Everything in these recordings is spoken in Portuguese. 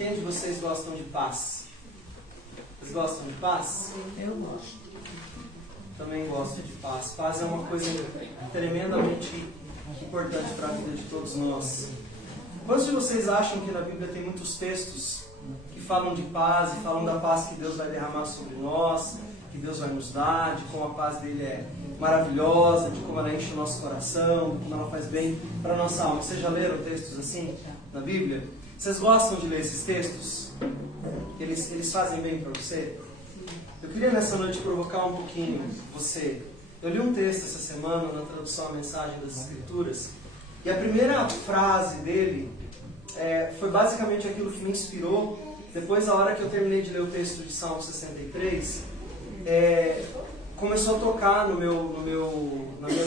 Quem de vocês gostam de paz? Vocês gostam de paz? Eu gosto. Também gosto de paz. Paz é uma coisa tremendamente importante para a vida de todos nós. Quantos de vocês acham que na Bíblia tem muitos textos que falam de paz e falam da paz que Deus vai derramar sobre nós, que Deus vai nos dar, de como a paz dele é maravilhosa, de como ela enche o nosso coração, de como ela faz bem para a nossa alma? Vocês já leram textos assim na Bíblia? Vocês gostam de ler esses textos? Eles fazem bem para você? Eu queria nessa noite provocar um pouquinho você. Eu li um texto essa semana na tradução à mensagem das Escrituras, e a primeira frase dele foi basicamente aquilo que me inspirou. Depois, a hora que eu terminei de ler o texto de Salmo 63, começou a tocar na minha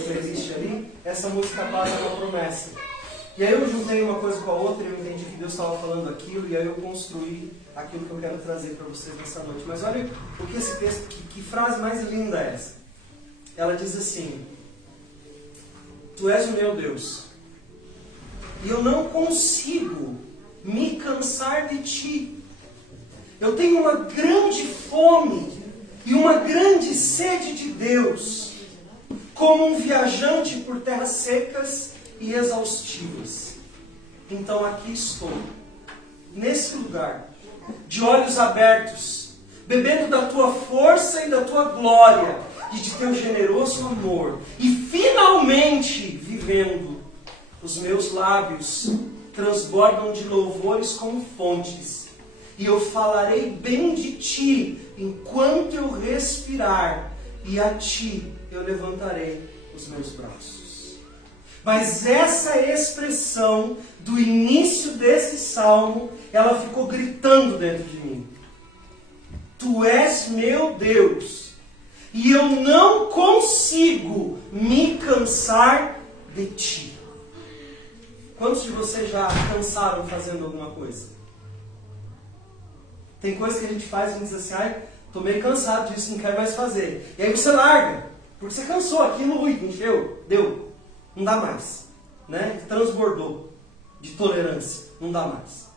playlist ali, essa música Paz é uma Promessa. E aí eu juntei uma coisa com a outra e eu entendi que Deus estava falando aquilo, e aí eu construí aquilo que eu quero trazer para vocês nessa noite. Mas olha o que esse texto, que frase mais linda é essa? Ela diz assim: Tu és o meu Deus, e eu não consigo me cansar de ti. Eu tenho uma grande fome e uma grande sede de Deus, como um viajante por terras secas e exaustivas. Então aqui estou, nesse lugar, de olhos abertos, bebendo da tua força e da tua glória e de teu generoso amor, e finalmente vivendo. Os meus lábios transbordam de louvores como fontes, e eu falarei bem de ti enquanto eu respirar, e a ti eu levantarei os meus braços. Mas essa expressão do início desse salmo, ela ficou gritando dentro de mim: Tu és meu Deus, e eu não consigo me cansar de ti. Quantos de vocês já cansaram fazendo alguma coisa? Tem coisa que a gente faz e diz assim: ai, tô meio cansado disso, não quero mais fazer. E aí você larga, porque você cansou, aquilo encheu, deu. Não dá mais, né? Transbordou de tolerância, não dá mais.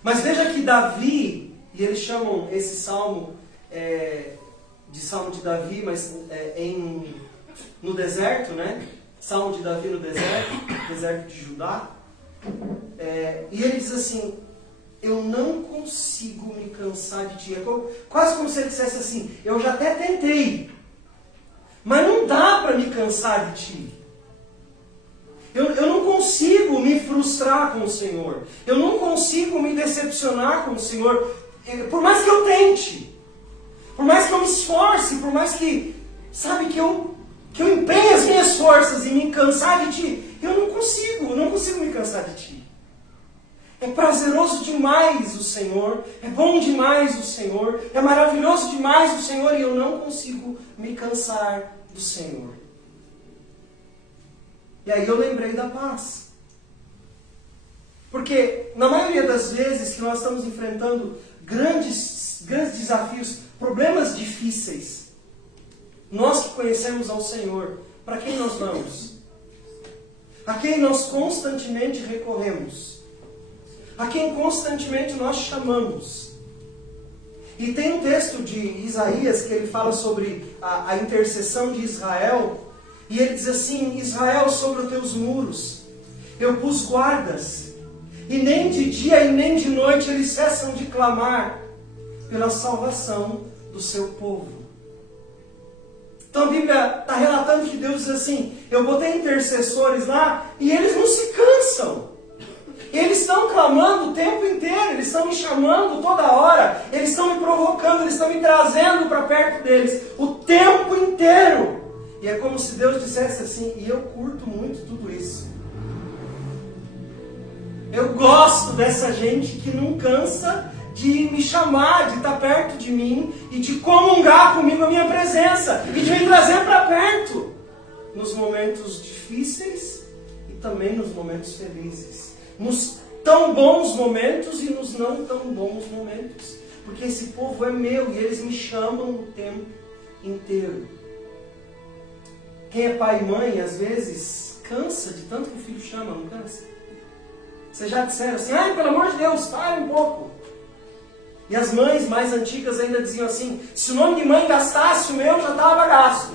Mas veja que Davi, e eles chamam esse salmo de Salmo de Davi, mas no deserto, né? Salmo de Davi no deserto de Judá. E ele diz assim: eu não consigo me cansar de ti. É quase como se ele dissesse assim: eu já até tentei, mas não dá para me cansar de ti. Eu não consigo me frustrar com o Senhor. Eu não consigo me decepcionar com o Senhor. Por mais que eu tente, por mais que eu me esforce, por mais que, que eu empenhe as minhas forças em me cansar de ti, eu não consigo me cansar de ti. É prazeroso demais o Senhor, é bom demais o Senhor, é maravilhoso demais o Senhor, e eu não consigo me cansar do Senhor. E aí eu lembrei da paz. Porque na maioria das vezes que nós estamos enfrentando grandes desafios, problemas difíceis, nós que conhecemos ao Senhor, para quem nós vamos? A quem nós constantemente recorremos? A quem constantemente nós chamamos? E tem um texto de Isaías que ele fala sobre a intercessão de Israel. E ele diz assim: Israel, sobre os teus muros eu pus guardas, e nem de dia e nem de noite eles cessam de clamar pela salvação do seu povo. Então a Bíblia está relatando que Deus diz assim: eu botei intercessores lá e eles não se cansam. Eles estão clamando o tempo inteiro, eles estão me chamando toda hora, eles estão me provocando, eles estão me trazendo para perto deles o tempo inteiro. E é como se Deus dissesse assim: e eu curto muito tudo isso. Eu gosto dessa gente que não cansa de me chamar, de estar perto de mim e de comungar comigo a minha presença e de me trazer para perto nos momentos difíceis e também nos momentos felizes, nos tão bons momentos e nos não tão bons momentos, porque esse povo é meu e eles me chamam o tempo inteiro. Quem é pai e mãe, às vezes, cansa de tanto que o filho chama, não cansa? Vocês já disseram assim, ai, pelo amor de Deus, para um pouco. E as mães mais antigas ainda diziam assim, se o nome de mãe gastasse, o meu já estava gasto.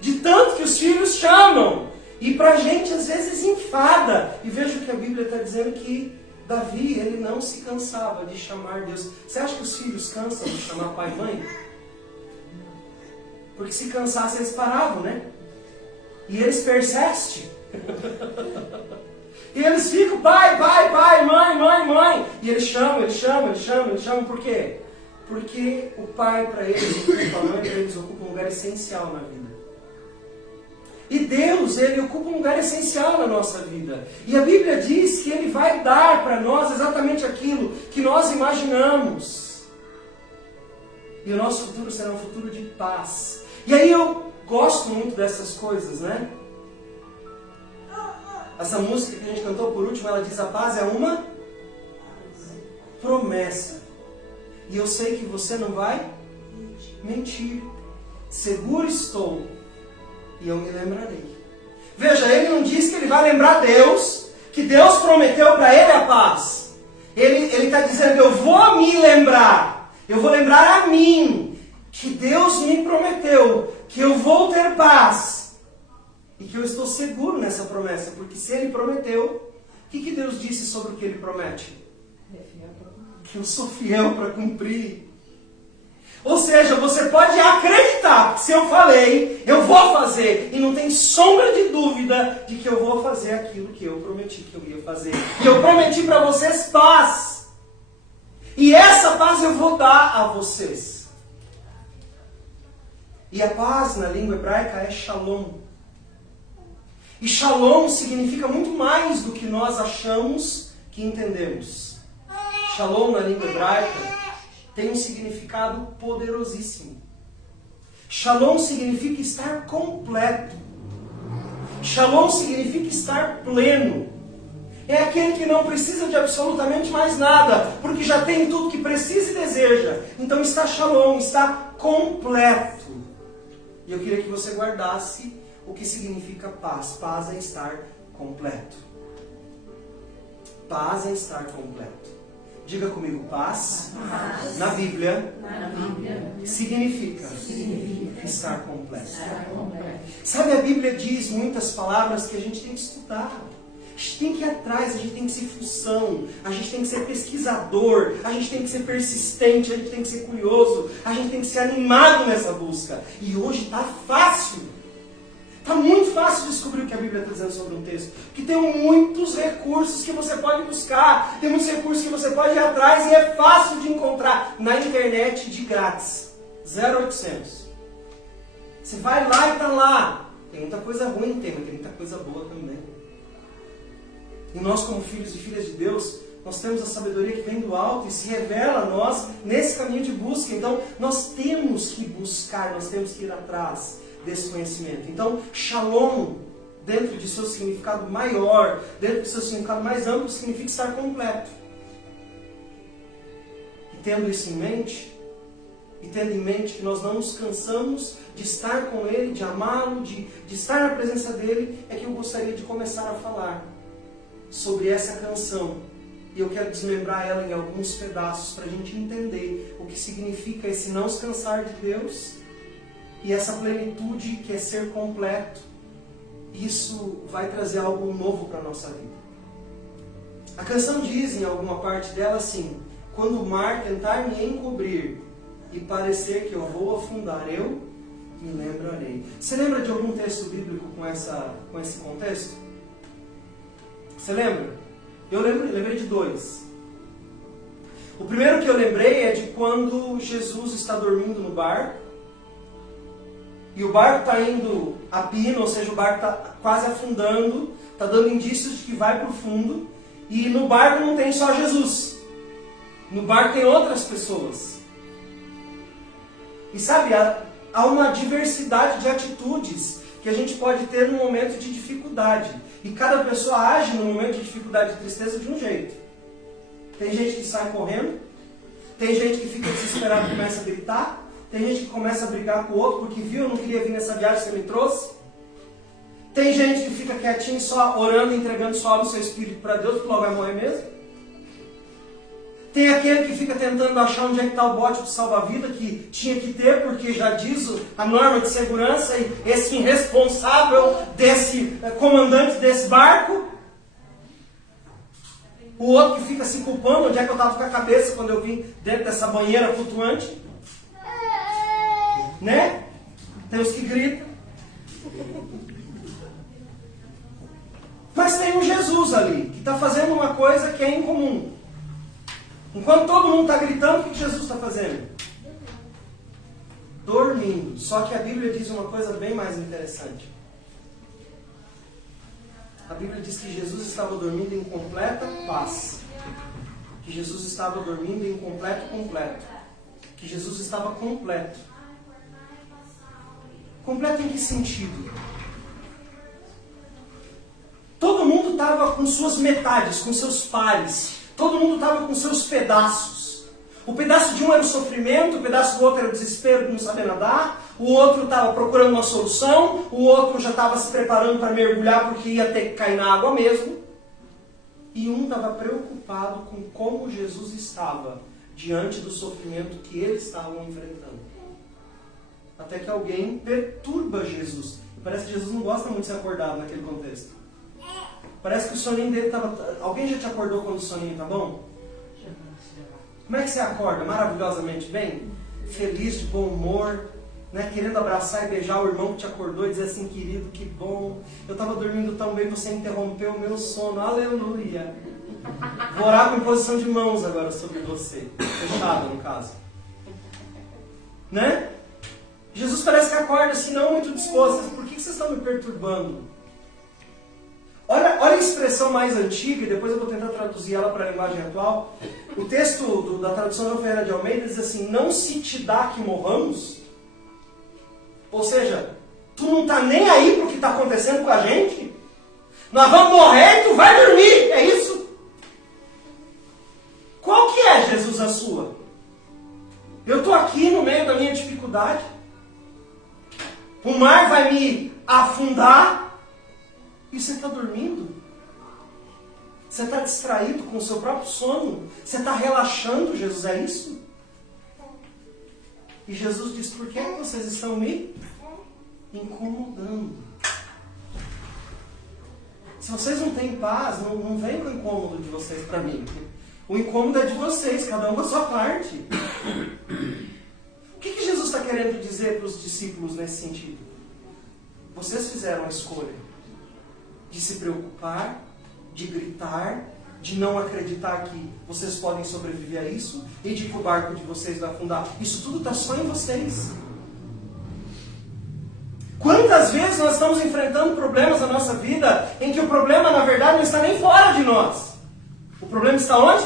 De tanto que os filhos chamam. E pra gente às vezes enfada. E veja que a Bíblia está dizendo que Davi, ele não se cansava de chamar Deus. Você acha que os filhos cansam de chamar pai e mãe? Porque se cansassem eles paravam, né? E eles persistem. E eles ficam pai, pai, pai, mãe, mãe, mãe. E eles chamam, eles chamam, eles chamam, eles chamam. Por quê? Porque o pai para eles ocupa, a mãe para eles ocupa um lugar essencial na vida. E Deus, Ele ocupa um lugar essencial na nossa vida. E a Bíblia diz que Ele vai dar para nós exatamente aquilo que nós imaginamos. E o nosso futuro será um futuro de paz. E aí eu gosto muito dessas coisas, né? Essa música que a gente cantou por último, ela diz, a paz é uma promessa. E eu sei que você não vai mentir. Seguro estou. E eu me lembrarei. Veja, ele não diz que ele vai lembrar Deus, que Deus prometeu para ele a paz. Ele está dizendo, eu vou me lembrar, eu vou lembrar a mim, que Deus me prometeu, que eu vou ter paz. E que eu estou seguro nessa promessa, porque se ele prometeu, o que Deus disse sobre o que ele promete? Que eu sou fiel para cumprir. Ou seja, você pode acreditar que se eu falei, eu vou fazer. E não tem sombra de dúvida de que eu vou fazer aquilo que eu prometi que eu ia fazer. E eu prometi para vocês paz. E essa paz eu vou dar a vocês. E a paz na língua hebraica é shalom. E shalom significa muito mais do que nós achamos que entendemos. Shalom na língua hebraica tem um significado poderosíssimo. Shalom significa estar completo. Shalom significa estar pleno. É aquele que não precisa de absolutamente mais nada, porque já tem tudo que precisa e deseja. Então está shalom, está completo. E eu queria que você guardasse o que significa paz. Paz é estar completo. Paz é estar completo. Diga comigo, paz, na Bíblia, significa estar completo. Sabe, a Bíblia diz muitas palavras que a gente tem que estudar. A gente tem que ir atrás, a gente tem que ser função, a gente tem que ser pesquisador, a gente tem que ser persistente, a gente tem que ser curioso, a gente tem que ser animado nessa busca. E hoje está fácil. Está muito fácil descobrir o que a Bíblia está dizendo sobre um texto. Porque tem muitos recursos que você pode buscar. Tem muitos recursos que você pode ir atrás e é fácil de encontrar na internet de grátis. 0800. Você vai lá e está lá. Tem muita coisa ruim, mas tem muita coisa boa também. E nós, como filhos e filhas de Deus, nós temos a sabedoria que vem do alto e se revela a nós nesse caminho de busca. Então, nós temos que buscar, nós temos que ir atrás desse conhecimento. Então, shalom, dentro de seu significado maior, dentro de seu significado mais amplo, significa estar completo. E tendo isso em mente, e tendo em mente que nós não nos cansamos de estar com Ele, de amá-lo, de estar na presença dEle, é que eu gostaria de começar a falar sobre essa canção. E eu quero desmembrar ela em alguns pedaços para a gente entender o que significa esse não se cansar de Deus e essa plenitude que é ser completo. Isso vai trazer algo novo para a nossa vida. A canção diz em alguma parte dela assim: quando o mar tentar me encobrir e parecer que eu vou afundar, eu me lembrarei. Você lembra de algum texto bíblico com esse contexto? Você lembra? Eu lembrei de dois. O primeiro que eu lembrei é de quando Jesus está dormindo no barco. E o barco está indo a pino, ou seja, o barco está quase afundando. Está dando indícios de que vai para o fundo. E no barco não tem só Jesus. No barco tem outras pessoas. E sabe, há uma diversidade de atitudes que a gente pode ter no momento de dificuldade. E cada pessoa age no momento de dificuldade e tristeza de um jeito. Tem gente que sai correndo, tem gente que fica desesperado e começa a gritar, tem gente que começa a brigar com o outro porque viu, eu não queria vir nessa viagem que você me trouxe. Tem gente que fica quietinho só orando, entregando sua alma e seu espírito para Deus, porque logo vai morrer mesmo. Tem aquele que fica tentando achar onde é que está o bote do salva-vida, que tinha que ter, porque já diz a norma de segurança, e esse irresponsável desse comandante desse barco. O outro que fica se culpando, onde é que eu estava com a cabeça quando eu vim dentro dessa banheira flutuante. Né? Tem os que gritam. Mas tem um Jesus ali, que está fazendo uma coisa que é incomum. Enquanto todo mundo está gritando, o que Jesus está fazendo? Dormindo. Só que a Bíblia diz uma coisa bem mais interessante. A Bíblia diz que Jesus estava dormindo em completa paz. Que Jesus estava dormindo em completo. Que Jesus estava completo. Completo em que sentido? Todo mundo estava com suas metades, com seus pares. Todo mundo estava com seus pedaços. O pedaço de um era o sofrimento, o pedaço do outro era o desespero de não saber nadar, o outro estava procurando uma solução, o outro já estava se preparando para mergulhar porque ia ter que cair na água mesmo. E um estava preocupado com como Jesus estava diante do sofrimento que eles estavam enfrentando. Até que alguém perturba Jesus. Parece que Jesus não gosta muito de ser acordado naquele contexto. Parece que o soninho dele estava... Alguém já te acordou quando o soninho está bom? Como é que você acorda? Maravilhosamente bem? Feliz, de bom humor, né? Querendo abraçar e beijar o irmão que te acordou e dizer assim, querido, que bom. Eu estava dormindo tão bem, você interrompeu o meu sono. Aleluia. Vou orar com imposição de mãos agora sobre você. Fechada, no caso. Né? Jesus parece que acorda assim, não muito disposto. Por que vocês estão me perturbando? Olha a expressão mais antiga, e depois eu vou tentar traduzir ela para a linguagem atual. O texto da tradução de Ferreira de Almeida diz assim, não se te dá que morramos? Ou seja, tu não está nem aí para o que está acontecendo com a gente? Nós vamos morrer e tu vai dormir, é isso? Qual que é, Jesus, a sua? Eu estou aqui no meio da minha dificuldade. O mar vai me afundar. E você está dormindo? Você está distraído com o seu próprio sono? Você está relaxando, Jesus? É isso? E Jesus diz, por que vocês estão me incomodando? Se vocês não têm paz, não vem com o incômodo de vocês para mim. O incômodo é de vocês, cada um da sua parte. O que Jesus está querendo dizer para os discípulos nesse sentido? Vocês fizeram a escolha de se preocupar, de gritar, de não acreditar que vocês podem sobreviver a isso e de que o barco de vocês vai afundar. Isso tudo está só em vocês. Quantas vezes nós estamos enfrentando problemas na nossa vida em que o problema, na verdade, não está nem fora de nós. O problema está onde?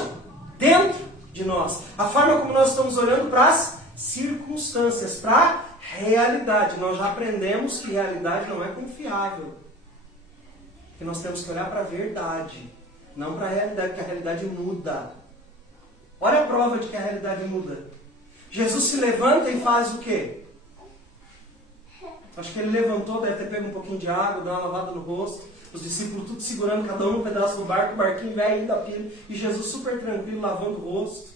Dentro de nós. A forma como nós estamos olhando para as circunstâncias, para a realidade. Nós já aprendemos que realidade não é confiável. Que nós temos que olhar para a verdade, não para a realidade, porque a realidade muda. Olha a prova de que a realidade muda. Jesus se levanta e faz o quê? Acho que ele levantou, deve ter pego um pouquinho de água, deu uma lavada no rosto, os discípulos tudo segurando cada um um pedaço do barco, o barquinho velho da pilha, e Jesus super tranquilo, lavando o rosto,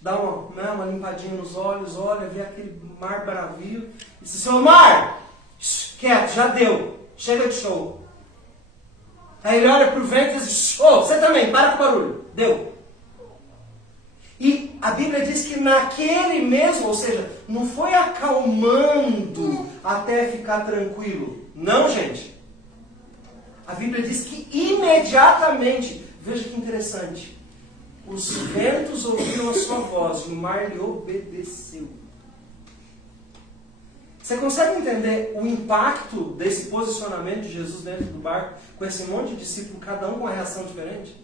dá uma limpadinha nos olhos, olha, vê aquele mar bravio, e diz, seu mar, quieto, já deu, chega de show. Aí ele olha para o vento e diz, você também, para com o barulho. Deu. E a Bíblia diz que naquele mesmo, ou seja, não foi acalmando até ficar tranquilo. Não, gente. A Bíblia diz que imediatamente, veja que interessante, os ventos ouviram a sua voz e o mar lhe obedeceu. Você consegue entender o impacto desse posicionamento de Jesus dentro do barco, com esse monte de discípulos, cada um com uma reação diferente?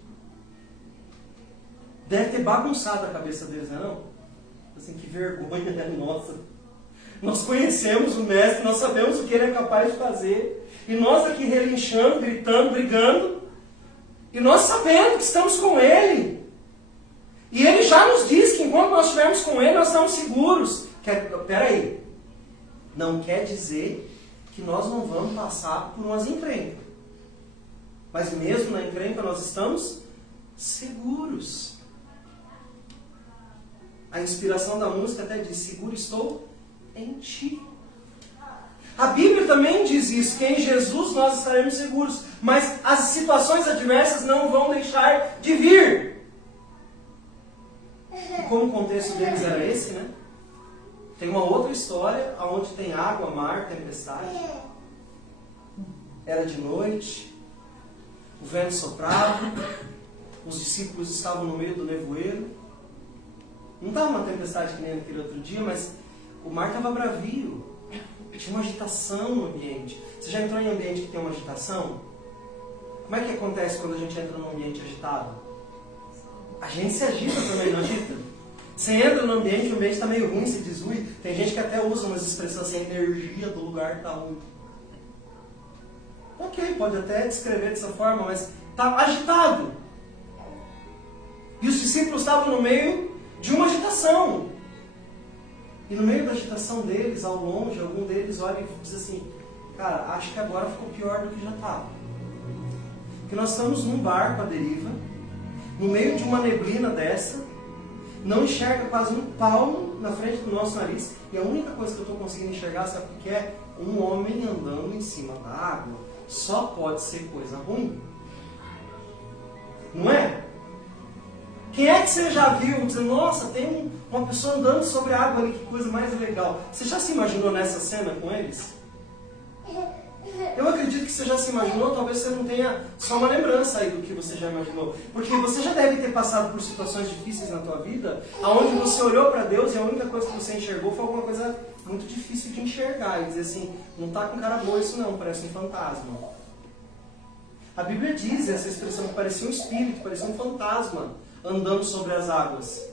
Deve ter bagunçado a cabeça deles, não é não? Assim, que vergonha, né? Nossa. Nós conhecemos o Mestre, nós sabemos o que ele é capaz de fazer, e nós aqui relinchando, gritando, brigando, e nós sabendo que estamos com ele. E ele já nos diz que enquanto nós estivermos com ele, nós estamos seguros. Peraí. Não quer dizer que nós não vamos passar por umas encrencas. Mas mesmo na encrenca nós estamos seguros. A inspiração da música até diz: seguro estou em ti. A Bíblia também diz isso, que em Jesus nós estaremos seguros. Mas as situações adversas não vão deixar de vir. E como o contexto deles era esse, né? Tem uma outra história, onde tem água, mar, tempestade. Era de noite, o vento soprava, os discípulos estavam no meio do nevoeiro. Não estava uma tempestade que nem naquele outro dia, mas o mar estava bravio. Tinha uma agitação no ambiente. Você já entrou em um ambiente que tem uma agitação? Como é que acontece quando a gente entra num ambiente agitado? A gente se agita também, não agita? Você entra no ambiente, o ambiente está meio ruim, se diz, ui. Tem gente que até usa umas expressões assim, a energia do lugar está ruim. Ok, pode até descrever dessa forma, mas está agitado. E os discípulos estavam no meio de uma agitação. E no meio da agitação deles, ao longe, algum deles olha e diz assim: cara, acho que agora ficou pior do que já estava. Porque nós estamos num barco à deriva, no meio de uma neblina dessa, não enxerga quase um palmo na frente do nosso nariz, e a única coisa que eu estou conseguindo enxergar, sabe o que é? Um homem andando em cima da água. Só pode ser coisa ruim. Não é? Quem é que você já viu dizer, nossa, tem uma pessoa andando sobre a água ali, que coisa mais legal. Você já se imaginou nessa cena com eles? Eu acredito que você já se imaginou, talvez você não tenha só uma lembrança aí do que você já imaginou. Porque você já deve ter passado por situações difíceis na tua vida, onde você olhou para Deus e a única coisa que você enxergou foi alguma coisa muito difícil de enxergar. E dizer assim, não está com cara boa isso não, parece um fantasma. A Bíblia diz essa expressão que parecia um espírito, parecia um fantasma andando sobre as águas.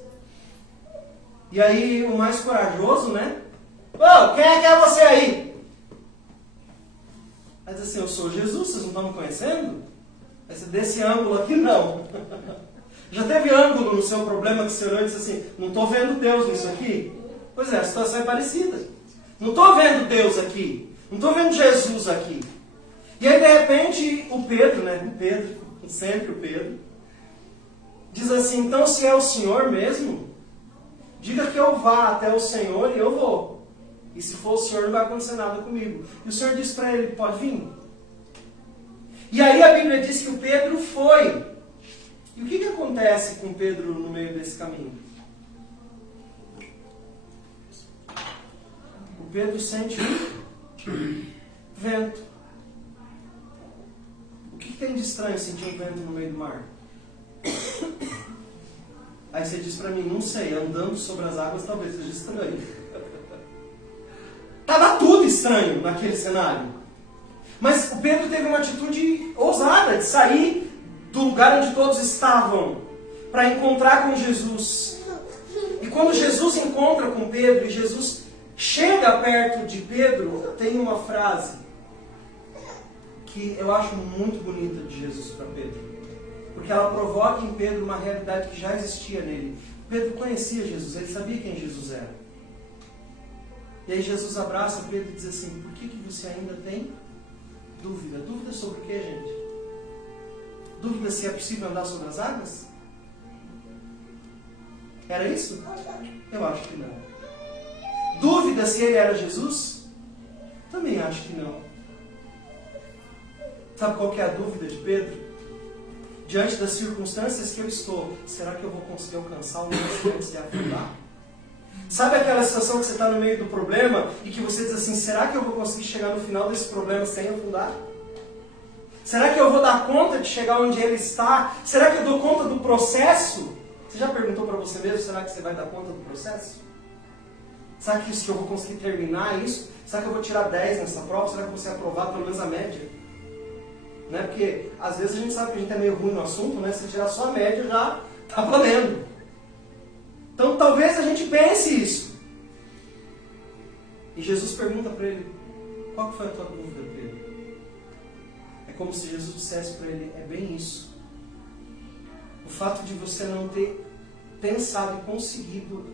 E aí o mais corajoso, né? Ô, quem é que é você aí? Aí diz assim, eu sou Jesus, vocês não estão me conhecendo? Aí você, desse ângulo aqui não. Já teve ângulo no seu problema que você olhou e disse assim, não estou vendo Deus nisso aqui? Pois é, a situação é parecida. Não estou vendo Deus aqui. Não estou vendo Jesus aqui. E aí de repente o Pedro, né? O Pedro, sempre o Pedro, diz assim, então se é o Senhor mesmo, diga que eu vá até o Senhor e eu vou. E se for o Senhor, não vai acontecer nada comigo. E o Senhor diz para ele, pode vir. E aí a Bíblia diz que o Pedro foi. E o que acontece com Pedro no meio desse caminho? O Pedro sente um vento. O que tem de estranho sentir um vento no meio do mar? Aí você diz para mim, não sei, andando sobre as águas talvez seja estranho. Estava tudo estranho naquele cenário. Mas o Pedro teve uma atitude ousada de sair do lugar onde todos estavam para encontrar com Jesus. E quando Jesus encontra com Pedro e Jesus chega perto de Pedro, tem uma frase que eu acho muito bonita de Jesus para Pedro. Porque ela provoca em Pedro uma realidade que já existia nele. Pedro conhecia Jesus, ele sabia quem Jesus era. E aí Jesus abraça Pedro e diz assim, por que você ainda tem dúvida? Dúvida sobre o que, gente? Dúvida se é possível andar sobre as águas? Era isso? Eu acho que não. Dúvida se ele era Jesus? Também acho que não. Sabe qual que é a dúvida de Pedro? Diante das circunstâncias que eu estou, será que eu vou conseguir alcançar o lance antes de afundar? Sabe aquela situação que você está no meio do problema e que você diz assim, será que eu vou conseguir chegar no final desse problema sem afundar? Será que eu vou dar conta de chegar onde ele está? Será que eu dou conta do processo? Você já perguntou para você mesmo, será que você vai dar conta do processo? Será que eu vou conseguir terminar isso? Será que eu vou tirar 10 nessa prova? Será que eu vou ser aprovado pelo menos a média? Né? Porque às vezes a gente sabe que a gente é meio ruim no assunto, né? Se tirar só a média já está valendo. Então talvez a gente pense isso. E Jesus pergunta para ele, qual foi a tua dúvida, Pedro? É como se Jesus dissesse para ele, é bem isso. O fato de você não ter pensado e conseguido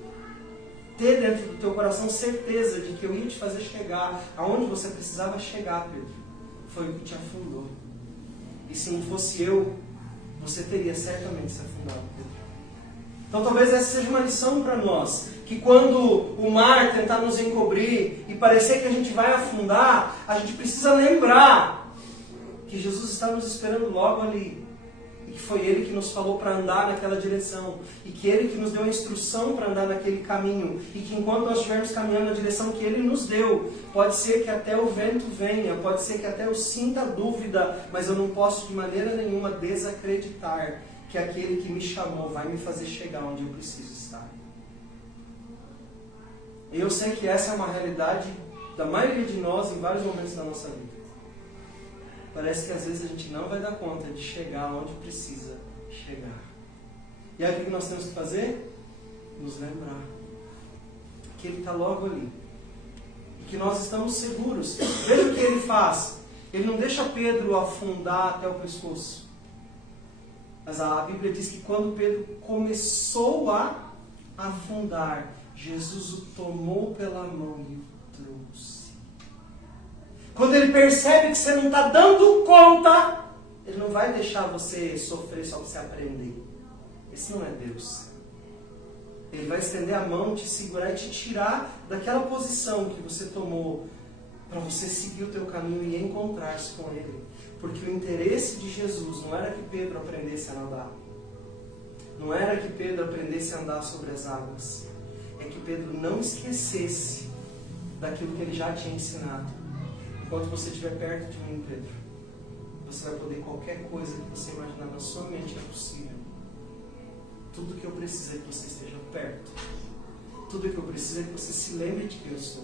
ter dentro do teu coração certeza de que eu ia te fazer chegar aonde você precisava chegar, Pedro. Foi o que te afundou. E se não fosse eu, você teria certamente se afundado, Pedro. Então talvez essa seja uma lição para nós, que quando o mar tentar nos encobrir e parecer que a gente vai afundar, a gente precisa lembrar que Jesus está nos esperando logo ali. E que foi Ele que nos falou para andar naquela direção. E que Ele que nos deu a instrução para andar naquele caminho. E que enquanto nós estivermos caminhando na direção que Ele nos deu, pode ser que até o vento venha, pode ser que até eu sinta dúvida, mas eu não posso de maneira nenhuma desacreditar que aquele que me chamou vai me fazer chegar onde eu preciso estar. Eu sei que essa é uma realidade da maioria de nós em vários momentos da nossa vida. Parece que às vezes a gente não vai dar conta de chegar onde precisa chegar. E aí o que nós temos que fazer? Nos lembrar que Ele está logo ali. E que nós estamos seguros. Veja o que Ele faz. Ele não deixa Pedro afundar até o pescoço. Mas a Bíblia diz que quando Pedro começou a afundar, Jesus o tomou pela mão e o trouxe. Quando Ele percebe que você não está dando conta, Ele não vai deixar você sofrer só para você aprender. Esse não é Deus. Ele vai estender a mão, te segurar e te tirar daquela posição que você tomou para você seguir o teu caminho e encontrar-se com Ele. Porque o interesse de Jesus não era que Pedro aprendesse a nadar. Não era que Pedro aprendesse a andar sobre as águas. É que Pedro não esquecesse daquilo que ele já tinha ensinado. Enquanto você estiver perto de mim, Pedro, você vai poder qualquer coisa que você imaginar na sua mente é possível. Tudo que eu preciso é que você esteja perto. Tudo que eu preciso é que você se lembre de quem eu sou.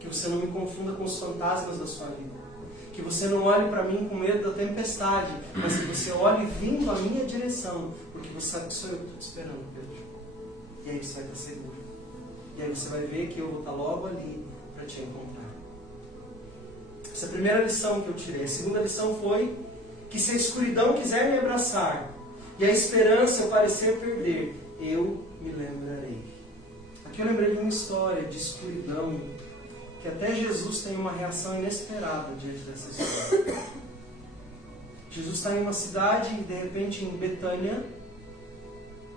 Que você não me confunda com os fantasmas da sua vida. Que você não olhe para mim com medo da tempestade, mas que você olhe vindo à minha direção, porque você sabe que sou eu que estou te esperando, Pedro. E aí você vai estar seguro. E aí você vai ver que eu vou estar logo ali para te encontrar. Essa é a primeira lição que eu tirei. A segunda lição foi que se a escuridão quiser me abraçar e a esperança eu parecer perder, eu me lembrarei. Aqui eu lembrei de uma história de escuridão que até Jesus tem uma reação inesperada diante dessa história. Jesus está em uma cidade e de repente em Betânia,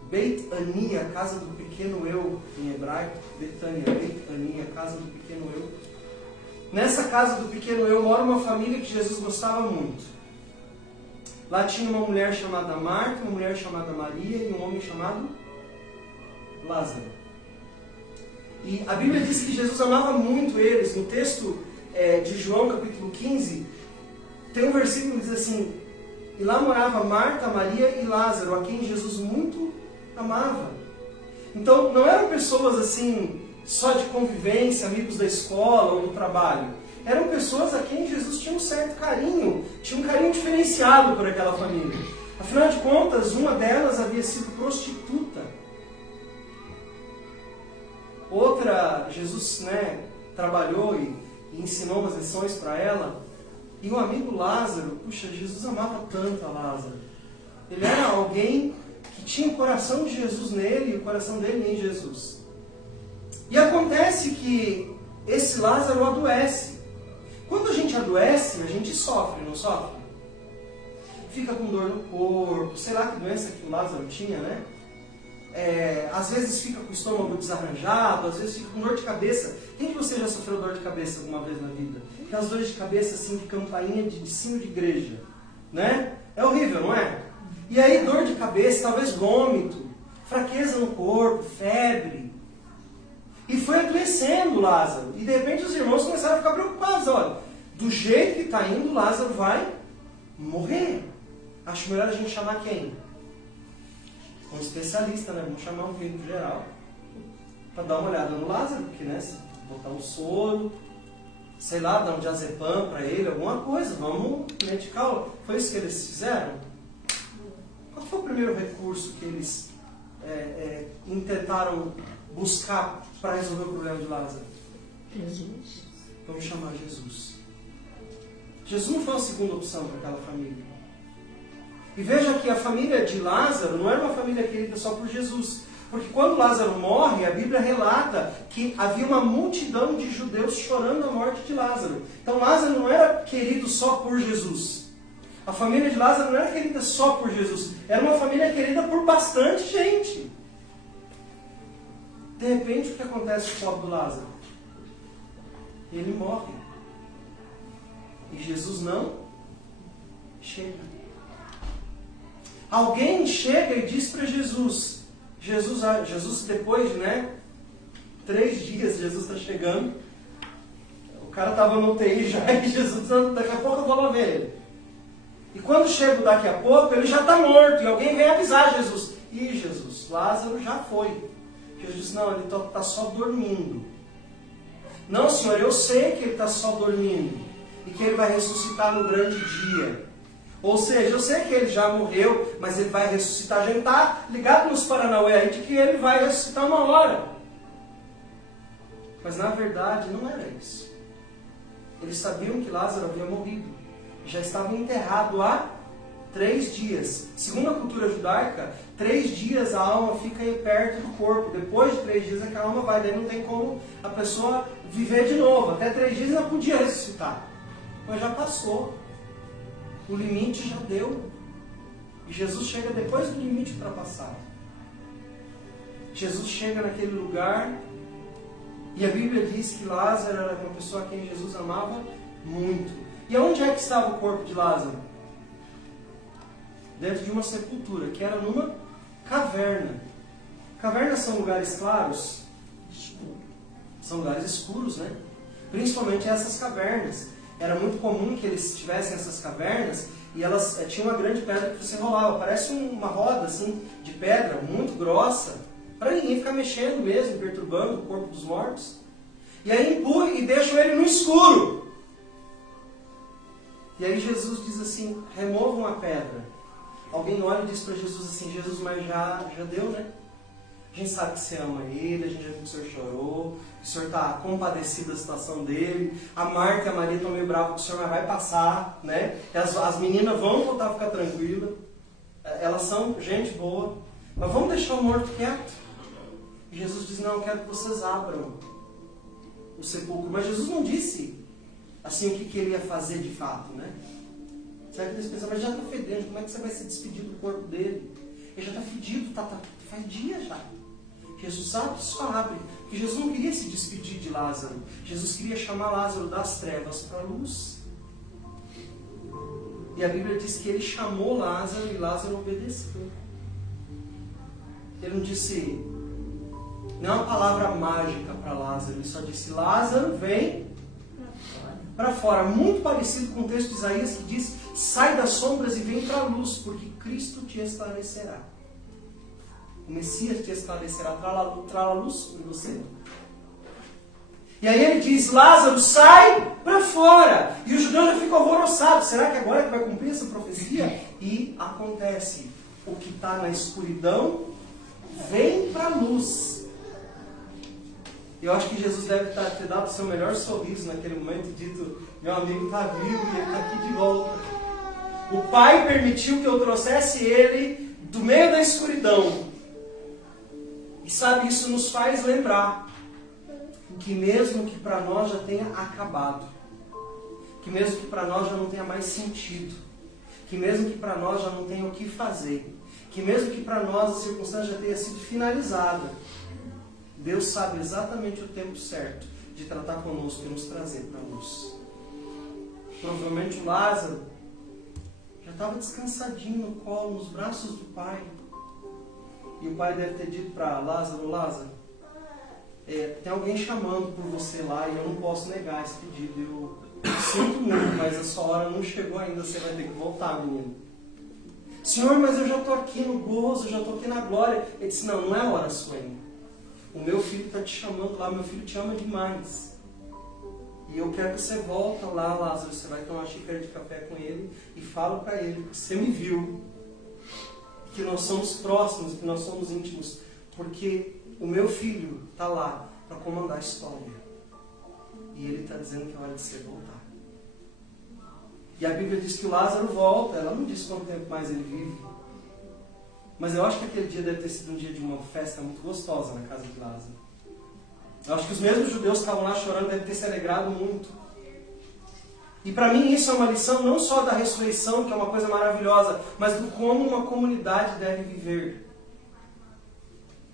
Beit Ani, a casa do pequeno eu em hebraico, Betânia, Beit Ani, a casa do pequeno eu. Nessa casa do pequeno eu mora uma família que Jesus gostava muito. Lá tinha uma mulher chamada Marta, uma mulher chamada Maria e um homem chamado Lázaro. E a Bíblia diz que Jesus amava muito eles. No texto de João, capítulo 15, tem um versículo que diz assim: e lá morava Marta, Maria e Lázaro, a quem Jesus muito amava. Então, não eram pessoas assim, só de convivência, amigos da escola ou do trabalho. Eram pessoas a quem Jesus tinha um certo carinho, tinha um carinho diferenciado por aquela família. Afinal de contas, uma delas havia sido prostituta. Outra, Jesus trabalhou e ensinou umas lições para ela. E o amigo Lázaro, puxa, Jesus amava tanto a Lázaro. Ele era alguém que tinha o coração de Jesus nele e o coração dele em Jesus. E acontece que esse Lázaro adoece. Quando a gente adoece, a gente sofre, não sofre? Fica com dor no corpo, sei lá que doença que o Lázaro tinha, né? Às vezes fica com o estômago desarranjado, às vezes fica com dor de cabeça. Quem de vocês já sofreu dor de cabeça alguma vez na vida? Aquelas dores de cabeça assim de campainha de sino de igreja, né? É horrível, não é? E aí dor de cabeça, talvez vômito, fraqueza no corpo, febre. E foi adoecendo Lázaro. E de repente os irmãos começaram a ficar preocupados. Olha, do jeito que está indo, Lázaro vai morrer. Acho melhor a gente chamar quem? Um especialista, né? Vamos chamar um clínico geral para dar uma olhada no Lázaro, porque, botar um soro, sei lá, dar um diazepam para ele, alguma coisa, vamos medicá-lo. Foi isso que eles fizeram? Qual foi o primeiro recurso que eles tentaram buscar para resolver o problema de Lázaro? Jesus. Vamos chamar Jesus. Jesus não foi a segunda opção para aquela família. E veja que a família de Lázaro não era uma família querida só por Jesus. Porque quando Lázaro morre, a Bíblia relata que havia uma multidão de judeus chorando a morte de Lázaro. Então Lázaro não era querido só por Jesus. A família de Lázaro não era querida só por Jesus. Era uma família querida por bastante gente. De repente, o que acontece com o pobre do Lázaro? Ele morre. E Jesus não chega. Alguém chega e diz para Jesus, Jesus depois, 3 dias Jesus está chegando, o cara estava no UTI já, e Jesus, daqui a pouco eu vou lá ver ele. E quando chega daqui a pouco, ele já está morto, e alguém vem avisar Jesus. E Jesus, Lázaro já foi. Jesus disse, não, ele está só dormindo. Não, Senhor, eu sei que ele está só dormindo, e que ele vai ressuscitar no grande dia. Ou seja, eu sei que ele já morreu, mas ele vai ressuscitar. A gente está ligado nos Paranauê aí de que ele vai ressuscitar uma hora. Mas na verdade não era isso. Eles sabiam que Lázaro havia morrido. Já estava enterrado há 3 dias. Segundo a cultura judaica, 3 dias a alma fica perto do corpo. Depois de 3 dias é que a alma vai. Daí não tem como a pessoa viver de novo. Até 3 dias não podia ressuscitar. Mas já passou. O limite já deu. E Jesus chega depois do limite ultrapassado. Jesus chega naquele lugar e a Bíblia diz que Lázaro era uma pessoa a quem Jesus amava muito. E onde é que estava o corpo de Lázaro? Dentro de uma sepultura, que era numa caverna. Cavernas são lugares claros? São lugares escuros, né? Principalmente essas cavernas. Era muito comum que eles tivessem essas cavernas e elas tinham uma grande pedra que você rolava. Parece uma roda assim, de pedra muito grossa, para ninguém ficar mexendo mesmo, perturbando o corpo dos mortos. E aí empurram e deixam ele no escuro. E aí Jesus diz assim, removam a pedra. Alguém olha e diz para Jesus assim, Jesus, mas já deu, né? A gente sabe que você ama ele, a gente já viu que o Senhor chorou, que o Senhor está compadecido da situação dele. A Marta e a Maria estão meio bravas que o Senhor vai passar, né? As meninas vão voltar a ficar tranquilas. Elas são gente boa. Mas vamos deixar o morto quieto? E Jesus diz, não, eu quero que vocês abram o sepulcro. Mas Jesus não disse assim o que ele ia fazer de fato, né? Sabe que eles pensam, mas já está fedendo, como é que você vai se despedir do corpo dele? Ele já está fedido, faz dias já. Jesus sabe, só abre. Porque Jesus não queria se despedir de Lázaro. Jesus queria chamar Lázaro das trevas para a luz. E a Bíblia diz que ele chamou Lázaro e Lázaro obedeceu. Ele não disse, não é uma palavra mágica para Lázaro. Ele só disse, Lázaro, vem para fora. Muito parecido com o texto de Isaías que diz, sai das sombras e vem para a luz, porque Cristo te esclarecerá. O Messias te esclarecerá, trará luz sobre você. E aí ele diz, Lázaro, sai para fora. E os judeus já ficam alvoroçados. Será que agora é que vai cumprir essa profecia? E acontece. O que está na escuridão vem para a luz. Eu acho que Jesus deve ter dado o seu melhor sorriso naquele momento e dito, meu amigo está vivo e ele está aqui de volta. O Pai permitiu que eu trouxesse ele do meio da escuridão. E sabe, isso nos faz lembrar que mesmo que para nós já tenha acabado, que mesmo que para nós já não tenha mais sentido, que mesmo que para nós já não tenha o que fazer, que mesmo que para nós a circunstância já tenha sido finalizada, Deus sabe exatamente o tempo certo de tratar conosco e nos trazer para a luz. Provavelmente o Lázaro já estava descansadinho no colo, nos braços do pai. E o pai deve ter dito para Lázaro, Lázaro, tem alguém chamando por você lá e eu não posso negar esse pedido. Eu sinto muito, mas a sua hora não chegou ainda, você vai ter que voltar, menino. Senhor, mas eu já estou aqui no gozo, eu já estou aqui na glória. Ele disse, não é a hora sua ainda. O meu filho está te chamando lá, meu filho te ama demais. E eu quero que você volta lá, Lázaro, você vai tomar uma xícara de café com ele e fala para ele que você me viu, que nós somos próximos, que nós somos íntimos, porque o meu filho está lá para comandar a história. E ele está dizendo que é hora de você voltar. E a Bíblia diz que o Lázaro volta, ela não diz quanto tempo mais ele vive. Mas eu acho que aquele dia deve ter sido um dia de uma festa muito gostosa na casa de Lázaro. Eu acho que os mesmos judeus que estavam lá chorando devem ter se alegrado muito. E para mim isso é uma lição não só da ressurreição, que é uma coisa maravilhosa, mas do como uma comunidade deve viver.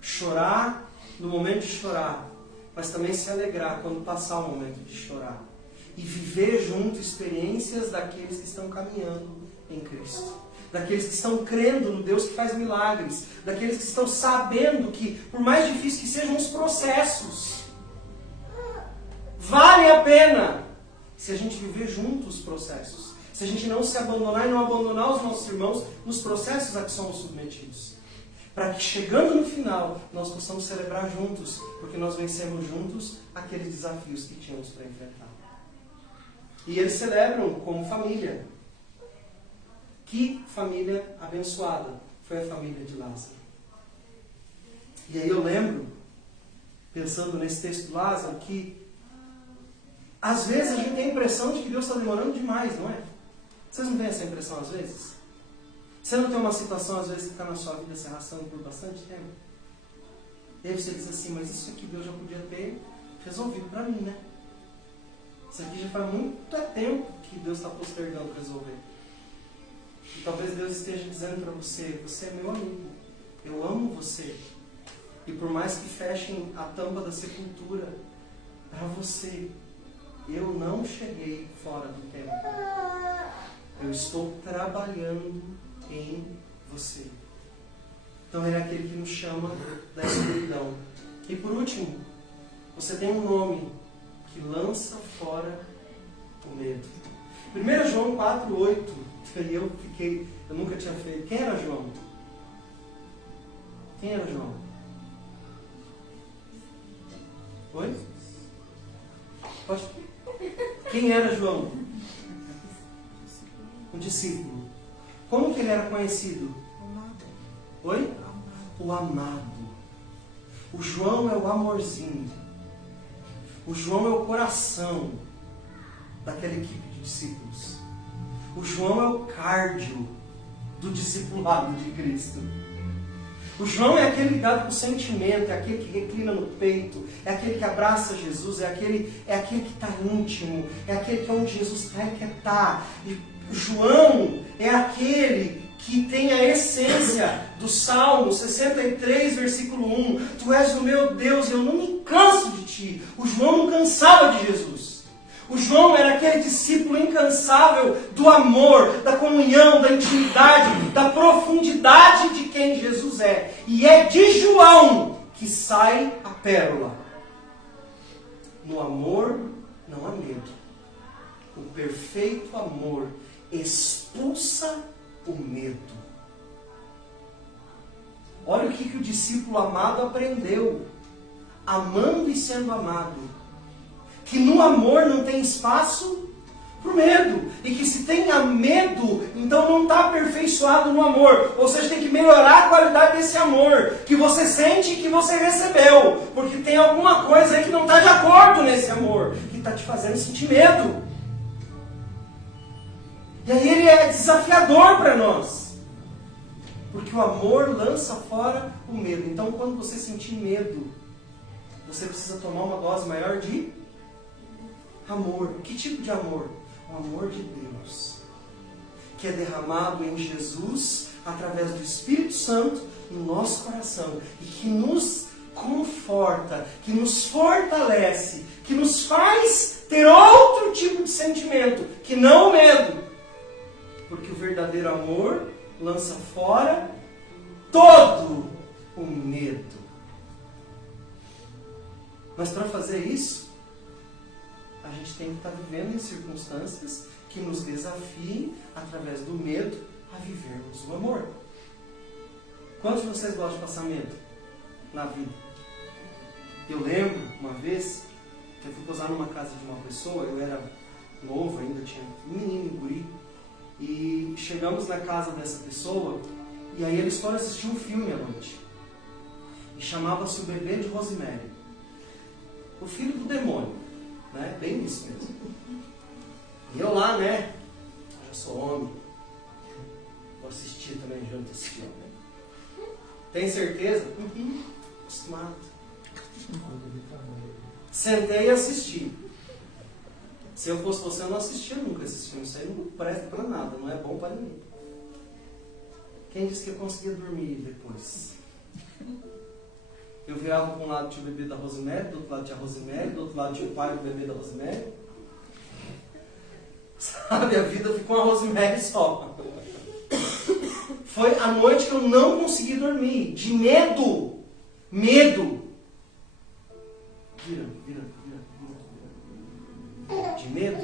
Chorar no momento de chorar, mas também se alegrar quando passar o momento de chorar. E viver junto experiências daqueles que estão caminhando em Cristo. Daqueles que estão crendo no Deus que faz milagres. Daqueles que estão sabendo que, por mais difíceis que sejam os processos, vale a pena se a gente viver junto os processos. Se a gente não se abandonar e não abandonar os nossos irmãos nos processos a que somos submetidos. Para que chegando no final, nós possamos celebrar juntos, porque nós vencemos juntos aqueles desafios que tínhamos para enfrentar. E eles celebram como família. Que família abençoada foi a família de Lázaro. E aí eu lembro, pensando nesse texto de Lázaro, que às vezes a gente tem a impressão de que Deus está demorando demais, não é? Vocês não têm essa impressão às vezes? Você não tem uma situação às vezes que está na sua vida se arrastando por bastante tempo? E aí você diz assim, mas isso aqui Deus já podia ter resolvido para mim, né? Isso aqui já faz muito tempo que Deus está postergando resolver. E talvez Deus esteja dizendo para você, você é meu amigo, eu amo você. E por mais que fechem a tampa da sepultura, para você, eu não cheguei fora do tempo. Eu estou trabalhando em você. Então ele é aquele que nos chama da escuridão. E por último, você tem um nome que lança fora o medo. 1 João 4,8. E eu nunca tinha feito. Quem era João? Quem era João? Oi? Pode? Quem era João? Um discípulo. Como que ele era conhecido? Oi? O amado. O João é o amorzinho. O João é o coração daquela equipe de discípulos. O João é o cardio do discipulado de Cristo. O João é aquele ligado com o sentimento, é aquele que reclina no peito, é aquele que abraça Jesus, é aquele que está íntimo, é aquele que é onde Jesus está e quer estar. E João é aquele que tem a essência do Salmo 63, versículo 1. Tu és o meu Deus, eu não me canso de ti. O João não cansava de Jesus. O João era aquele discípulo incansável do amor, da comunhão, da intimidade, da profundidade de quem Jesus é. E é de João que sai a pérola. No amor não há medo. O perfeito amor expulsa o medo. Olha o que o discípulo amado aprendeu. Amando e sendo amado. Que no amor não tem espaço para o medo. E que se tenha medo, então não está aperfeiçoado no amor. Ou seja, tem que melhorar a qualidade desse amor que você sente e que você recebeu. Porque tem alguma coisa aí que não está de acordo nesse amor, que está te fazendo sentir medo. E aí ele é desafiador para nós. Porque o amor lança fora o medo. Então quando você sentir medo, você precisa tomar uma dose maior de amor. Que tipo de amor? O amor de Deus, que é derramado em Jesus, através do Espírito Santo, no nosso coração, e que nos conforta, que nos fortalece, que nos faz ter outro tipo de sentimento, que não o medo. Porque o verdadeiro amor lança fora todo o medo. Mas para fazer isso, a gente tem que estar vivendo em circunstâncias que nos desafiem, através do medo, a vivermos o amor. Quantos de vocês gostam de passar medo na vida? Eu lembro, uma vez, eu fui posar numa casa de uma pessoa, eu era novo ainda, tinha um menino, um guri, e chegamos na casa dessa pessoa, e aí eles foram assistir um filme à noite. E chamava-se O Bebê de Rosemary. O filho do demônio. Né? Bem isso mesmo. E eu lá, né? Eu já sou homem. Vou assistir também junto esse filme. Tem certeza? Acostumado. Sentei e assisti. Se eu fosse você, eu não assistia nunca esses filmes. Isso aí não presta pra nada, não é bom pra ninguém. Quem disse que eu conseguia dormir depois? Eu virava para um lado, tinha o bebê da Rosemary, do outro lado tinha a Rosemary, do outro lado tinha o pai do bebê da Rosemary. Sabe, a vida ficou uma Rosemary só. Foi a noite que eu não consegui dormir, de medo. Medo. Vira. De medo.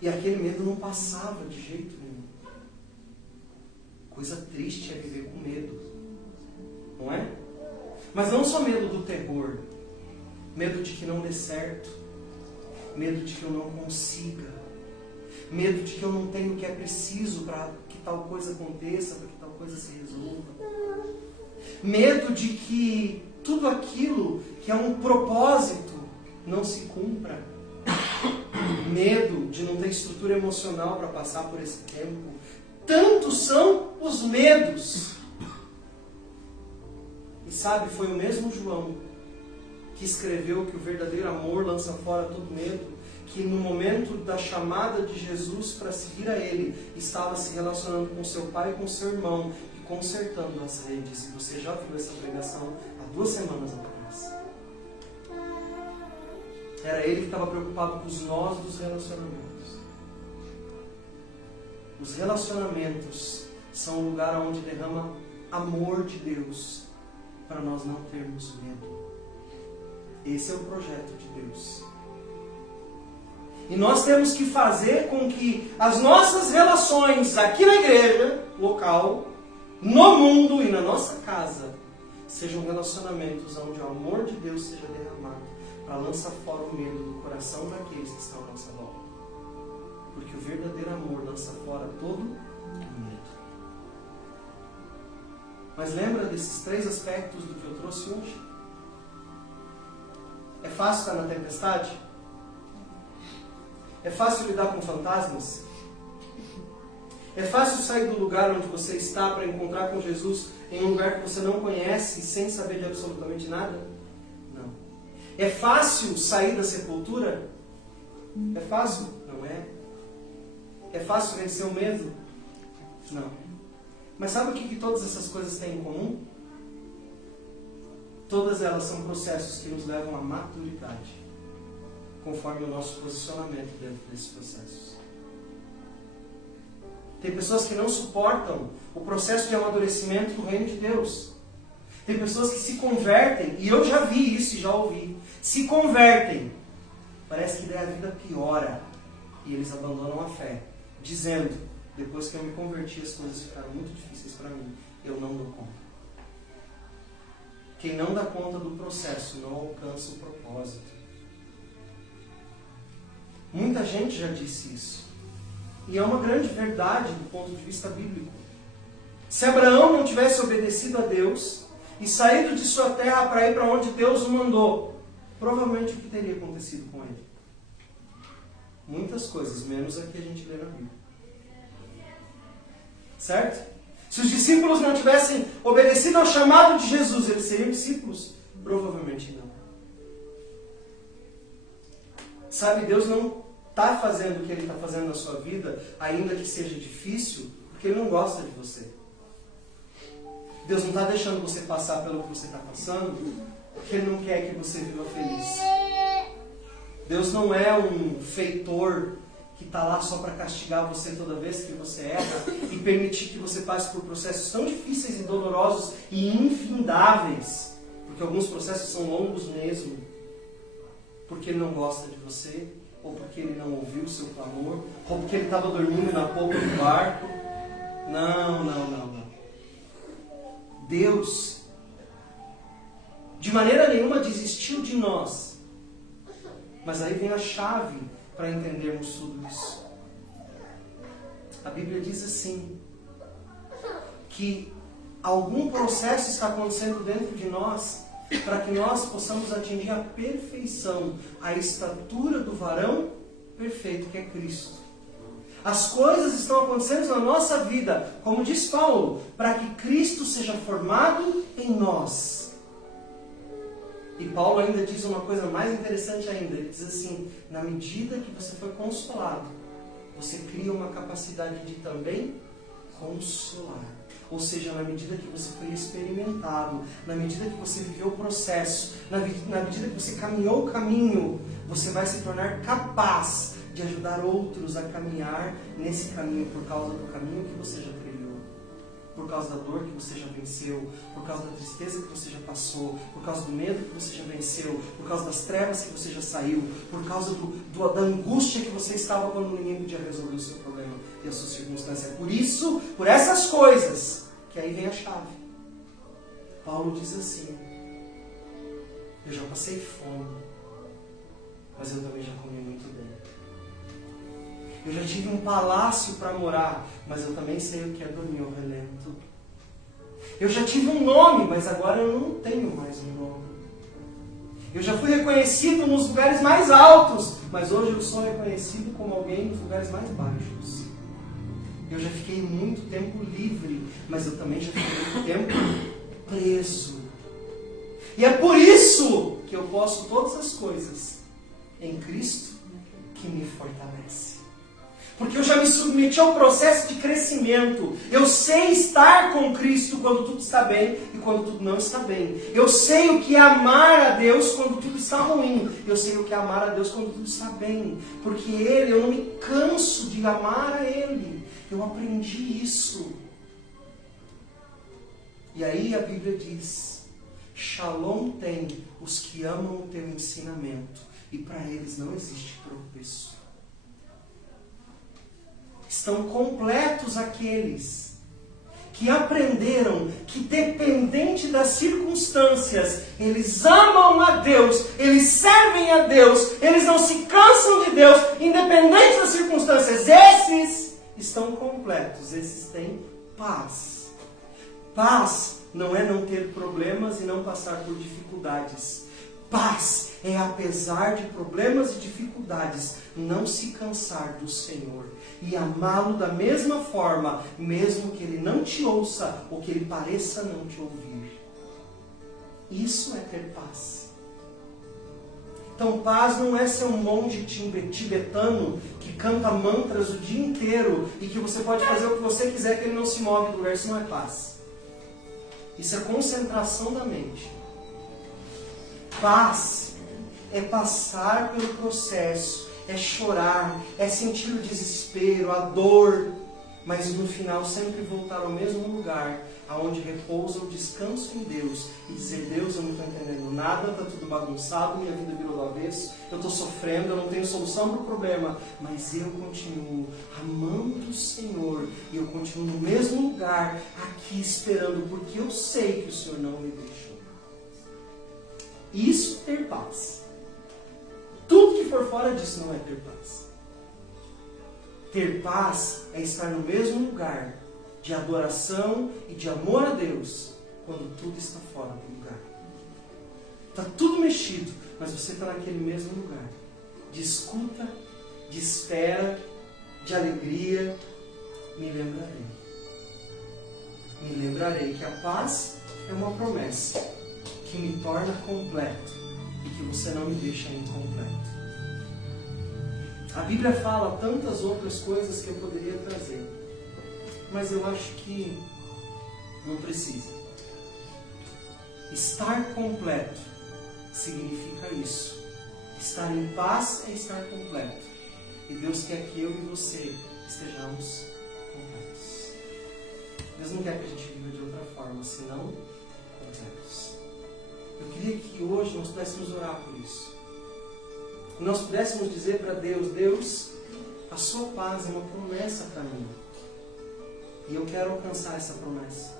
E aquele medo não passava de jeito nenhum. Coisa triste é viver com medo. Não é? Mas não só medo do terror. Medo de que não dê certo. Medo de que eu não consiga. Medo de que eu não tenho o que é preciso para que tal coisa aconteça, para que tal coisa se resolva. Medo de que tudo aquilo que é um propósito não se cumpra. Medo de não ter estrutura emocional para passar por esse tempo. Tantos são os medos. E sabe, foi o mesmo João que escreveu que o verdadeiro amor lança fora todo medo, que no momento da chamada de Jesus para seguir a Ele, estava se relacionando com seu pai e com seu irmão, e consertando as redes. E você já viu essa pregação há 2 semanas atrás. Era ele que estava preocupado com os nós dos relacionamentos. Os relacionamentos são o lugar onde derrama amor de Deus, para nós não termos medo. Esse é o projeto de Deus. E nós temos que fazer com que as nossas relações aqui na igreja, local, no mundo e na nossa casa, sejam relacionamentos onde o amor de Deus seja derramado, para lançar fora o medo do coração daqueles que estão à nossa volta. Porque o verdadeiro amor lança fora todo medo. Mas lembra desses 3 aspectos do que eu trouxe hoje? É fácil estar na tempestade? É fácil lidar com fantasmas? É fácil sair do lugar onde você está para encontrar com Jesus em um lugar que você não conhece, sem saber de absolutamente nada? Não. É fácil sair da sepultura? É fácil? Não é. É fácil vencer o medo? Não. Mas sabe o que todas essas coisas têm em comum? Todas elas são processos que nos levam à maturidade, conforme o nosso posicionamento dentro desses processos. Tem pessoas que não suportam o processo de amadurecimento do reino de Deus. Tem pessoas que se convertem, e eu já vi isso e já ouvi, se convertem, parece que daí a vida piora, e eles abandonam a fé, dizendo: depois que eu me converti as coisas ficaram muito difíceis para mim, eu não dou conta. Quem não dá conta do processo não alcança o propósito. Muita gente já disse isso. E é uma grande verdade do ponto de vista bíblico. Se Abraão não tivesse obedecido a Deus e saído de sua terra para ir para onde Deus o mandou, provavelmente o que teria acontecido com ele? Muitas coisas, menos a que a gente lê na Bíblia. Certo? Se os discípulos não tivessem obedecido ao chamado de Jesus, eles seriam discípulos? Provavelmente não. Sabe, Deus não está fazendo o que Ele está fazendo na sua vida, ainda que seja difícil, porque Ele não gosta de você. Deus não está deixando você passar pelo que você está passando, porque Ele não quer que você viva feliz. Deus não é um feitor que está lá só para castigar você toda vez que você erra e permitir que você passe por processos tão difíceis e dolorosos e infindáveis, porque alguns processos são longos mesmo, porque Ele não gosta de você, ou porque Ele não ouviu o seu clamor, ou porque Ele estava dormindo na polpa do barco. Não. Deus, de maneira nenhuma, desistiu de nós. Mas aí vem a chave para entendermos tudo isso. A Bíblia diz assim, que algum processo está acontecendo dentro de nós para que nós possamos atingir a perfeição, a estatura do varão perfeito, que é Cristo. As coisas estão acontecendo na nossa vida, como diz Paulo, para que Cristo seja formado em nós. E Paulo ainda diz uma coisa mais interessante ainda. Ele diz assim, na medida que você foi consolado, você cria uma capacidade de também consolar. Ou seja, na medida que você foi experimentado, na medida que você viveu o processo, na medida que você caminhou o caminho, você vai se tornar capaz de ajudar outros a caminhar nesse caminho por causa do caminho que você já trilhou, por causa da dor que você já venceu, por causa da tristeza que você já passou, por causa do medo que você já venceu, por causa das trevas que você já saiu, por causa da angústia que você estava quando ninguém podia resolver o seu problema e a sua circunstância. Por isso, por essas coisas, que aí vem a chave. Paulo diz assim, eu já passei fome, mas eu também já comi muito bem. Eu já tive um palácio para morar, mas eu também sei o que é dormir ao relento. Eu já tive um nome, mas agora eu não tenho mais um nome. Eu já fui reconhecido nos lugares mais altos, mas hoje eu sou reconhecido como alguém nos lugares mais baixos. Eu já fiquei muito tempo livre, mas eu também já fiquei muito tempo preso. E é por isso que eu posso todas as coisas em Cristo que me fortalece. Porque eu já me submeti ao processo de crescimento. Eu sei estar com Cristo quando tudo está bem e quando tudo não está bem. Eu sei o que é amar a Deus quando tudo está ruim. Eu sei o que é amar a Deus quando tudo está bem. Porque eu não me canso de amar a Ele. Eu aprendi isso. E aí a Bíblia diz, Shalom tem os que amam o teu ensinamento. E para eles não existe tropeço. Estão completos aqueles que aprenderam que, dependente das circunstâncias, eles amam a Deus, eles servem a Deus, eles não se cansam de Deus, independente das circunstâncias. Esses estão completos, esses têm paz. Paz não é não ter problemas e não passar por dificuldades. Paz é, apesar de problemas e dificuldades, não se cansar do Senhor e amá-lo da mesma forma, mesmo que Ele não te ouça ou que Ele pareça não te ouvir. Isso é ter paz. Então, paz não é ser um monge tibetano que canta mantras o dia inteiro e que você pode fazer o que você quiser, que ele não se move do lugar. Isso não é paz. Isso é concentração da mente. Paz é passar pelo processo, é chorar, é sentir o desespero, a dor, mas no final sempre voltar ao mesmo lugar, aonde repousa o descanso em Deus e dizer, Deus, eu não estou entendendo nada, está tudo bagunçado, minha vida virou do avesso, eu estou sofrendo, eu não tenho solução para o problema, mas eu continuo amando o Senhor e eu continuo no mesmo lugar, aqui esperando, porque eu sei que o Senhor não me deixou. Isso é ter paz. Tudo que for fora disso não é ter paz. Ter paz é estar no mesmo lugar de adoração e de amor a Deus quando tudo está fora do lugar. Está tudo mexido, mas você está naquele mesmo lugar de escuta, de espera, de alegria. Me lembrarei. Me lembrarei que a paz é uma promessa que me torna completo e que você não me deixa incompleto. A Bíblia fala tantas outras coisas que eu poderia trazer, mas eu acho que não precisa. Estar completo significa isso. Estar em paz é estar completo. E Deus quer que eu e você estejamos completos. Deus não quer que a gente viva de outra forma, senão completos. Eu queria que hoje nós pudéssemos orar por isso. Nós pudéssemos dizer para Deus, Deus, a sua paz é uma promessa para mim. E eu quero alcançar essa promessa.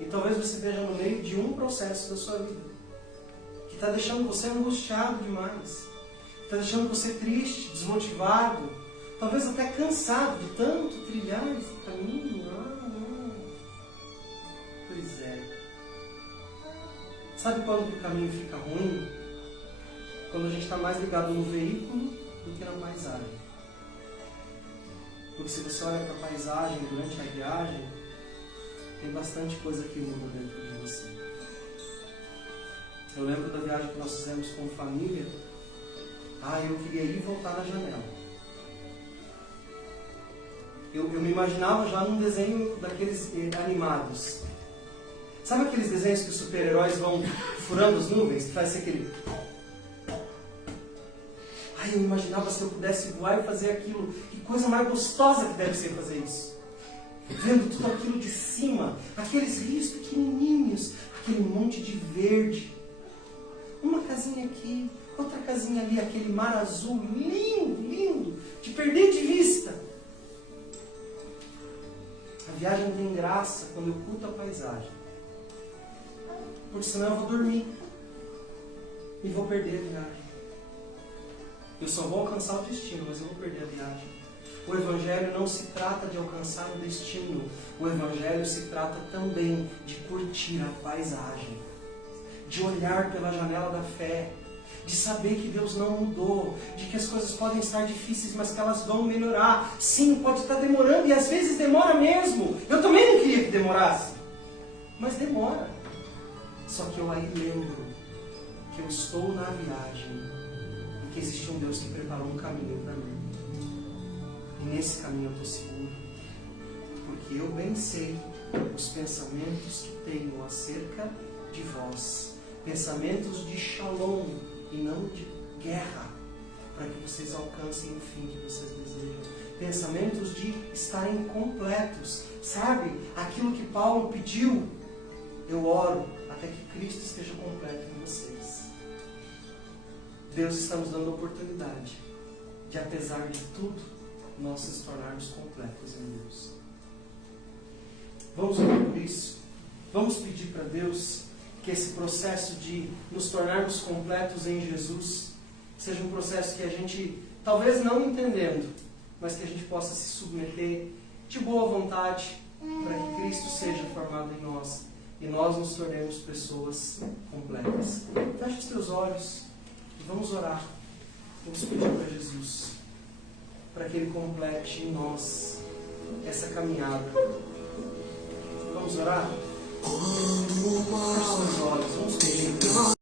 E talvez você esteja no meio de um processo da sua vida que está deixando você angustiado demais. Está deixando você triste, desmotivado. Talvez até cansado de tanto trilhar esse caminho. Pois é. Sabe quando o caminho fica ruim? Quando a gente está mais ligado no veículo do que na paisagem. Porque se você olha para a paisagem durante a viagem, tem bastante coisa que muda dentro de você. Eu lembro da viagem que nós fizemos com família. Eu queria ir e voltar na janela. Eu me imaginava já num desenho daqueles animados. Sabe aqueles desenhos que os super-heróis vão furando as nuvens? Que faz aquele... eu imaginava se eu pudesse voar e fazer aquilo. Que coisa mais gostosa que deve ser fazer isso. Vendo tudo aquilo de cima, aqueles rios pequenininhos, aquele monte de verde. Uma casinha aqui, outra casinha ali, aquele mar azul lindo, lindo, de perder de vista. A viagem tem graça quando eu curto a paisagem. Porque senão eu vou dormir e vou perder a viagem. Eu só vou alcançar o destino, mas eu vou perder a viagem. O Evangelho não se trata de alcançar o destino. O Evangelho se trata também de curtir a paisagem. De olhar pela janela da fé. De saber que Deus não mudou. De que as coisas podem estar difíceis, mas que elas vão melhorar. Sim, pode estar demorando e às vezes demora mesmo. Eu também não queria que demorasse. Mas demora. Só que eu aí lembro que eu estou na viagem. Que existe um Deus que preparou um caminho para mim. E nesse caminho eu estou seguro. Porque eu bem sei os pensamentos que tenho acerca de vós. Pensamentos de shalom e não de guerra. Para que vocês alcancem o fim que vocês desejam. Pensamentos de estarem completos. Sabe? Aquilo que Paulo pediu. Eu oro até que Cristo esteja completo em vocês. Deus está nos dando a oportunidade de, apesar de tudo, nós nos tornarmos completos em Deus. Vamos orar por isso? Vamos pedir para Deus que esse processo de nos tornarmos completos em Jesus seja um processo que a gente, talvez não entendendo, mas que a gente possa se submeter de boa vontade para que Cristo seja formado em nós e nós nos tornemos pessoas completas. Feche os teus olhos. Vamos orar, vamos pedir para Jesus, para que Ele complete em nós essa caminhada. Vamos orar? Feche os olhos, vamos pedir.